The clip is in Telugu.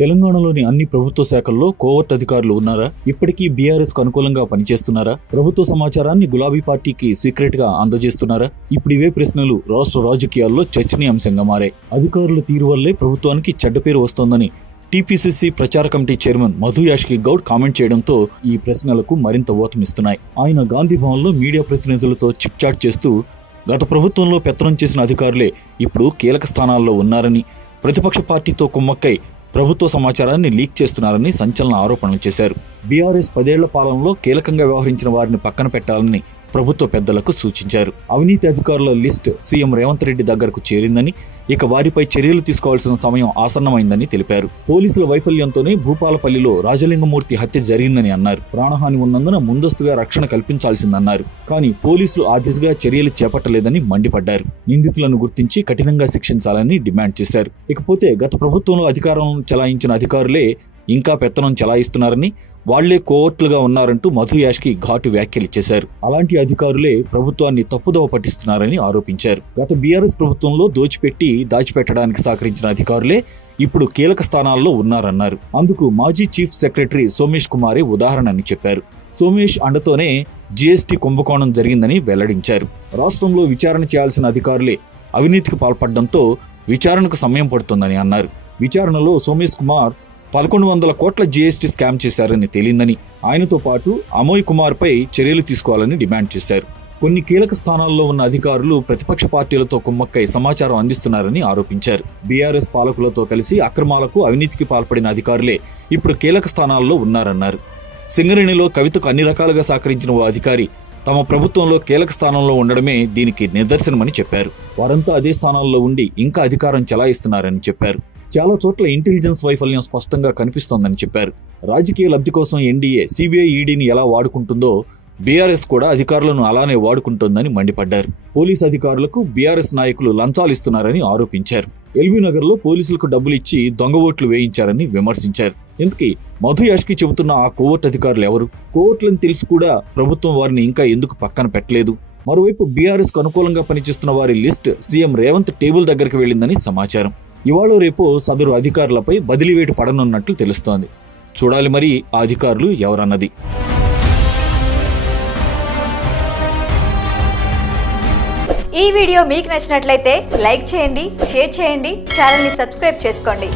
తెలంగాణలోని అన్ని ప్రభుత్వ శాఖల్లో కోవర్ట్ అధికారులు ఉన్నారా? ఇప్పటికీ బీఆర్ఎస్ కు అనుకూలంగా పనిచేస్తున్నారా? ప్రభుత్వ సమాచారాన్ని గులాబీ పార్టీకి సీక్రెట్ గా అందజేస్తున్నారా? ఇప్పుడు ఇవే ప్రశ్నలు రాష్ట్ర రాజకీయాల్లో చర్చనీయాంశంగా మారాయి. అధికారుల తీరు వల్లే ప్రభుత్వానికి చెడ్డ పేరు వస్తోందని టీపీసీసీ ప్రచార committee chairman Madhu Yaskhi Goud comment చేయడంతో ఈ ప్రశ్నలకు మరింత ఊతమిస్తున్నాయి. ఆయన గాంధీ భవన్లో మీడియా ప్రతినిధులతో చిట్ చాట్ చేస్తూ గత ప్రభుత్వంలో పెత్తనం చేసిన అధికారులే ఇప్పుడు కీలక స్థానాల్లో ఉన్నారని, ప్రతిపక్ష పార్టీతో కుమ్మక్కై ప్రభుత్వ సమాచారాన్ని లీక్ చేస్తున్నారని సంచలన ఆరోపణలు చేశారు. బీఆర్ఎస్ 10 ఏళ్ల పాలనలో కీలకంగా వ్యవహరించిన వారిని పక్కన పెట్టాలని ప్రభుత్వ పెద్దలకు సూచించారు. అవినీతి అధికారుల లిస్ట్ సీఎం రేవంత్ రెడ్డి దగ్గరకు చేరిందని, ఇక వారిపై చర్యలు తీసుకోవాల్సిన సమయం ఆసన్నమైందని తెలిపారు. పోలీసుల వైఫల్యంతోనే భూపాలపల్లిలో రాజలింగమూర్తి హత్య జరిగిందని అన్నారు. ప్రాణహాని ఉన్నందున ముందస్తుగా రక్షణ కల్పించాల్సిందన్నారు. కానీ పోలీసులు ఆ దిశగా చర్యలు చేపట్టలేదని మండిపడ్డారు. నిందితులను గుర్తించి కఠినంగా శిక్షించాలని డిమాండ్ చేశారు. ఇకపోతే గత ప్రభుత్వంలో అధికారం చెలాయించిన అధికారులే ఇంకా పెత్తనం చెలాయిస్తున్నారని, వాళ్లే కోవర్టులుగా ఉన్నారంటూ మధు యాష్కి ఘాటు వ్యాఖ్యలు చేశారు. అలాంటి అధికారులే ప్రభుత్వాన్ని తప్పుదోవ పట్టిస్తున్నారని ఆరోపించారు. గత బీఆర్ఎస్ ప్రభుత్వంలో దోచిపెట్టి దాచిపెట్టడానికి సహకరించిన అధికారులే ఇప్పుడు కీలక స్థానాల్లో ఉన్నారన్నారు. అందుకు మాజీ చీఫ్ సెక్రటరీ సోమేష్ కుమారే ఉదాహరణని చెప్పారు. సోమేష్ అండతోనే జీఎస్టీ కుంభకోణం జరిగిందని వెల్లడించారు. రాష్ట్రంలో విచారణ చేయాల్సిన అధికారులే అవినీతికి పాల్పడడంతో విచారణకు సమయం పడుతుందని అన్నారు. విచారణలో సోమేష్ కుమార్ 1100 కోట్ల జీఎస్టీ స్కామ్ చేశారని తేలిందని, ఆయనతో పాటు అమోయ్ కుమార్ పై చర్యలు తీసుకోవాలని డిమాండ్ చేశారు. కొన్ని కీలక స్థానాల్లో ఉన్న అధికారులు ప్రతిపక్ష పార్టీలతో కుమ్మక్కై సమాచారం అందిస్తున్నారని ఆరోపించారు. బీఆర్ఎస్ పాలకులతో కలిసి అక్రమాలకు, అవినీతికి పాల్పడిన అధికారులే ఇప్పుడు కీలక స్థానాల్లో ఉన్నారన్నారు. సింగరేణిలో కవితకు అన్ని రకాలుగా సహకరించిన ఓ అధికారి తమ ప్రభుత్వంలో కీలక స్థానంలో ఉండడమే దీనికి నిదర్శనమని చెప్పారు. వారంతా అదే స్థానాల్లో ఉండి ఇంకా అధికారం చెలాయిస్తున్నారని చెప్పారు. చాలా చోట్ల ఇంటెలిజెన్స్ వైఫల్యం స్పష్టంగా కనిపిస్తోందని చెప్పారు. రాజకీయ లబ్ధి కోసం ఎన్డీఏ, సిబిఐ, ఈడీని ఎలా వాడుకుంటుందో బీఆర్ఎస్ కూడా అధికారులను అలానే వాడుకుంటోందని మండిపడ్డారు. పోలీసు అధికారులకు బీఆర్ఎస్ నాయకులు లంచాలు ఇస్తున్నారని ఆరోపించారు. ఎల్బీ నగర్ లో పోలీసులకు డబ్బులు ఇచ్చి దొంగ ఓట్లు వేయించారని విమర్శించారు. ఇందుకే మధు యాష్కి చెబుతున్న ఆ కోవర్ట్ అధికారులు ఎవరు? కోవర్ట్లను తెలిసి కూడా ప్రభుత్వం వారిని ఇంకా ఎందుకు పక్కన పెట్టలేదు? మరోవైపు బీఆర్ఎస్ కు అనుకూలంగా పనిచేస్తున్న వారి లిస్ట్ సీఎం రేవంత్ టేబుల్ దగ్గరికి వెళ్లిందని సమాచారం. ఇవాళ రేపు సదరు అధికారులపై బదిలీ వేటు పడనున్నట్లు తెలుస్తోంది. చూడాలి మరి ఆ అధికారులు ఎవరన్నది. ఈ వీడియో మీకు నచ్చినట్లయితే లైక్ చేయండి, షేర్ చేయండి, ఛానల్ని సబ్స్క్రైబ్ చేసుకోండి.